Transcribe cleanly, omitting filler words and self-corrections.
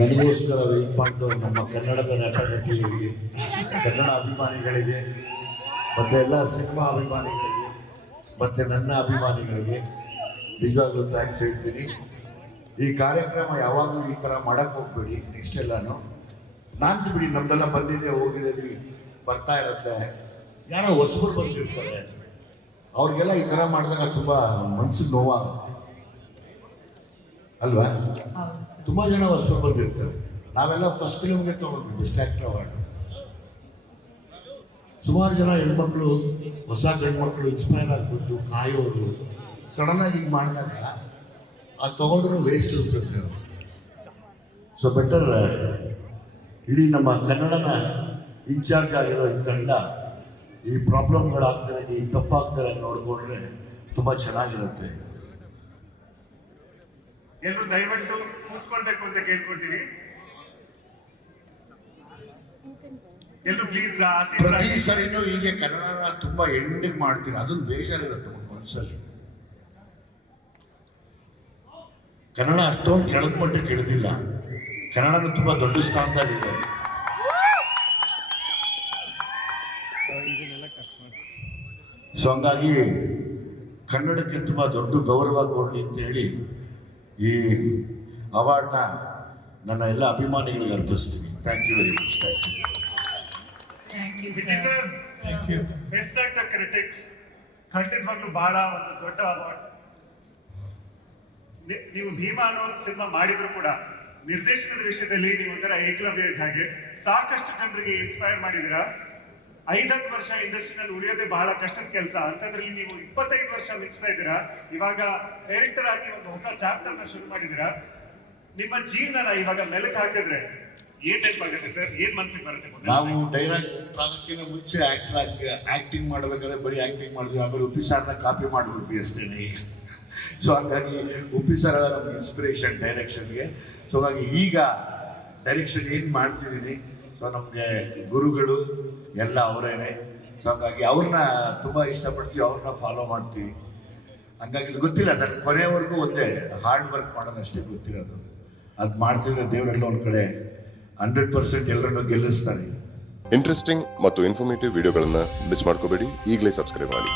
ನನಗೋಸ್ಕರ ವೆಯ್ಟ್ ಮಾಡ್ತಾರೆ ನಮ್ಮ ಕನ್ನಡದ ನಟ ನಟಿಯರಿಗೆ, ಕನ್ನಡ ಅಭಿಮಾನಿಗಳಿಗೆ, ಮತ್ತು ಎಲ್ಲ ಸಿನಿಮಾ ಅಭಿಮಾನಿಗಳಿಗೆ, ಮತ್ತು ನನ್ನ ಅಭಿಮಾನಿಗಳಿಗೆ ನಿಜವಾಗ್ಲೂ ಥ್ಯಾಂಕ್ಸ್ ಹೇಳ್ತೀನಿ. ಈ ಕಾರ್ಯಕ್ರಮ ಯಾವಾಗಲೂ ಈ ಥರ ಮಾಡೋಕ್ಕೆ ಹೋಗ್ಬೇಡಿ. ನೆಕ್ಸ್ಟ್ ಎಲ್ಲನೂ ನಾಂತು ಬಿಡಿ, ನಮ್ದೆಲ್ಲ ಬಂದಿದೆ ಹೋಗಿದೆ ಬರ್ತಾ ಇರುತ್ತೆ. ಯಾರೋ ಹೊಸಬರು ಬಂದಿರ್ತಾರೆ, ಅವ್ರಿಗೆಲ್ಲ ಈ ಥರ ಮಾಡಿದಾಗ ತುಂಬ ಮನ್ಸಿಗೆ ನೋವಾಗುತ್ತೆ ಅಲ್ವಾ? ತುಂಬ ಜನ ಹೊಸಬರು ಬಂದಿರ್ತಾರೆ. ನಾವೆಲ್ಲ ಫಸ್ಟ್ ಫಿಲ್ಮ್ಗೆ ತೊಗೊಂಡ್ವಿ ಬೆಸ್ಟ್ ಆ್ಯಕ್ಟರ್ ಅವಾರ್ಡ್. ಸುಮಾರು ಜನ ಹೆಣ್ಮಕ್ಳು, ಹೊಸ ಗಂಡ್ಮಕ್ಳು ಇನ್ಸ್ಪೈರ್ ಆಗಿಬಿಟ್ಟು ಕಾಯೋರು ಸಡನ್ನಾಗಿ ಹಿಂಗೆ ಮಾಡಿದಾಗ ಅದು ತೊಗೊಂಡ್ರು ವೇಸ್ಟ್ ಅನ್ಸುತ್ತೆ. ಸೊ ಬೆಟರ್ ಇಡೀ ನಮ್ಮ ಕನ್ನಡನ ಇನ್ಚಾರ್ಜ್ ಆಗಿರೋ ಈ ತಂಡ ಈ ಪ್ರಾಬ್ಲಮ್ಗಳಾಗ್ತಾರೆ, ಈ ತಪ್ಪಾಗ್ತಾರೆ ನೋಡಿಕೊಂಡ್ರೆ ತುಂಬ ಚೆನ್ನಾಗಿರುತ್ತೆ. ಎಲ್ಲರೂ ದಯವಿಟ್ಟು ಕೂತ್ಕೊಳ್ಬೇಕು ಅಂತ ಕೇಳ್ಕೊತೀವಿ. ಎಲ್ಲರೂ ಪ್ಲೀಸ್. ಪ್ರತಿ ಸರಿನೂ ಹೀಗೆ ಕನ್ನಡನ ತುಂಬಾ ಎಂಡಿಗೆ ಮಾಡ್ತೀನಿ, ಅದೊಂದು ಬೇಜಾರಿರುತ್ತೆ ಮನಸ್ಸಲ್ಲಿ. ಕನ್ನಡ ಅಷ್ಟೊಂದು ಕೆಳದ ಮಟ್ಟಕ್ಕೆ ಇಳಿದಿಲ್ಲ, ಕನ್ನಡನ ತುಂಬಾ ದೊಡ್ಡ ಸ್ಥಾನದಲ್ಲಿದೆ. ಸೊ ಹಂಗಾಗಿ ಕನ್ನಡಕ್ಕೆ ತುಂಬಾ ದೊಡ್ಡ ಗೌರವ ಕೊಡಲಿ ಅಂತ ಹೇಳಿ ಈ ಅವಾರ್ಡ್ನ ನನ್ನ ಎಲ್ಲ ಅಭಿಮಾನಿಗಳಿಗೆ ಅರ್ಪಿಸ್ತೀನಿ. Thank you very much. Vijay sir, best actor critics ಖಂಡಿತವಾಗ್ಲೂ ಬಹಳ ಒಂದು ದೊಡ್ಡ ಅವಾರ್ಡ್. ನೀವು ಭೀಮಾ ಅನ್ನೋ ಸಿನಿಮಾ ಮಾಡಿದ್ರು ಕೂಡ ನಿರ್ದೇಶನದ ವಿಷಯದಲ್ಲಿ ನೀವು ಒಂಥರ ಏಕಲವ್ಯ ಇದ್ದ ಹಾಗೆ ಸಾಕಷ್ಟು ಜನರಿಗೆ ಇನ್ಸ್ಪೈರ್ ಮಾಡಿದಿರಾ. 5 ವರ್ಷ ಇಂಡಸ್ಟ್ರಿನಲ್ಲಿ ಉಳಿಯೋದೇ ಬಹಳ ಕಷ್ಟದ ಕೆಲಸ. ಅಂತದ್ರಲ್ಲಿ ನೀವು 25 ವರ್ಷ ಮಿಕ್ಸ್ತಾ ಇದ್ದೀರಾ. ಇವಾಗ ಡೈರೆಕ್ಟರ್ ಆಗಿ ಒಂದು ಹೊಸ ಚಾಪ್ಟರ್ ನ ಶುರು ಮಾಡಿದ್ದೀರಾ. ನಿಮ್ಮ ಜೀವನ ಇವಾಗ ಮೆಲುಕು ಹಾಕಿದ್ರೆ ಏನ್ ನೆನಪಾಗುತ್ತೆ ಸರ್? ಏನ್ ಮನ್ಸಿಗೆ ಬರುತ್ತೆ? ನಾವು ಡೈರೆಕ್ಟ್ ಆಗಕ್ಕಿಂತ ಮುಂಚೆ ಆಕ್ಟಿಂಗ್ ಮಾಡಬೇಕಾದ್ರೆ ಬರೀ ಆಕ್ಟಿಂಗ್ ಮಾಡಿದ್ವಿ, ಆಮೇಲೆ ಉಪ್ಪಿ ಸಾರ್ನ ಕಾಪಿ ಮಾಡಿಬಿಟ್ವಿ ಅಷ್ಟೇನೆ. ಸೊ ಹಾಗಾಗಿ ಉಪ್ಪಿ ಸರ್ ನಮ್ಗೆ ಇನ್ಸ್ಪಿರೇಷನ್ ಡೈರೆಕ್ಷನ್ಗೆ. ಸೊ ಹಾಗಾಗಿ ಈಗ ಡೈರೆಕ್ಷನ್ ಏನು ಮಾಡ್ತಿದ್ದೀನಿ, ಸೊ ನಮಗೆ ಗುರುಗಳು ಎಲ್ಲ ಅವರೇನೆ. ಸೊ ಹಾಗಾಗಿ ಅವ್ರನ್ನ ತುಂಬ ಇಷ್ಟಪಡ್ತೀವಿ, ಅವ್ರನ್ನ ಫಾಲೋ ಮಾಡ್ತೀವಿ. ಹಂಗಾಗಿ ಇದು ಗೊತ್ತಿಲ್ಲ ನನ್ನ ಕೊನೆಯವರೆಗೂ ಒಂದೇ ಹಾರ್ಡ್ ವರ್ಕ್ ಮಾಡೋದಷ್ಟೇ ಗೊತ್ತಿರೋದು. ಅದು ಮಾಡ್ತಿದ್ರೆ ದೇವರೆಲ್ಲ ಒಂದು ಕಡೆ 100% ಎಲ್ಲರನ್ನೂ ಗೆಲ್ಲಿಸ್ತಾರೆ. ಇಂಟ್ರೆಸ್ಟಿಂಗ್ ಮತ್ತು ಇನ್ಫಾರ್ಮೇಟಿವ್ ವಿಡಿಯೋಗಳನ್ನ ಮಿಸ್ ಮಾಡ್ಕೋಬೇಡಿ. ಈಗಲೇ ಸಬ್ಸ್ಕ್ರೈಬ್ ಮಾಡಿ.